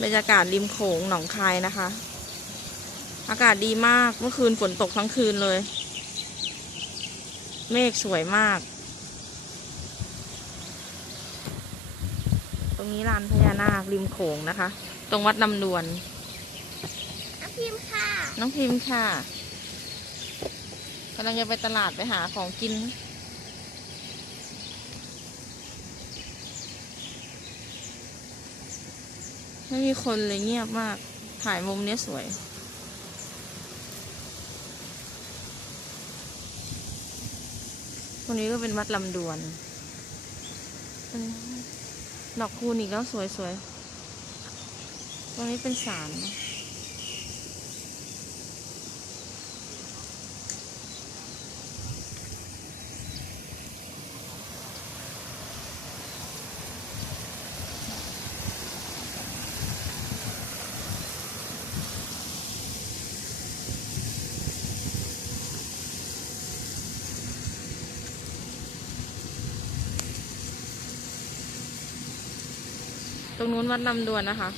บรรยากาศริมโขงหนองคายนะคะ อากาศดีมากเมื่อคืนฝนตกทั้งคืนเลย เมฆสวยมาก ตรงนี้ลานพญานาคริมโขงนะคะ ตรงวัดลำดวนน้ำพิมพ์ค่ะ น้องพิมพ์ค่ะกำลังจะไปตลาดไปหาของกิน ไม่มีคนเลยเงียบมาก ถ่ายมุมเนี้ยสวย ตรงนี้ก็เป็นวัดลำดวน ดอกคูณอีกแล้วสวยๆ ตรงนี้เป็นศาลนะ ตรงนู้นวัดลำดวนนะคะ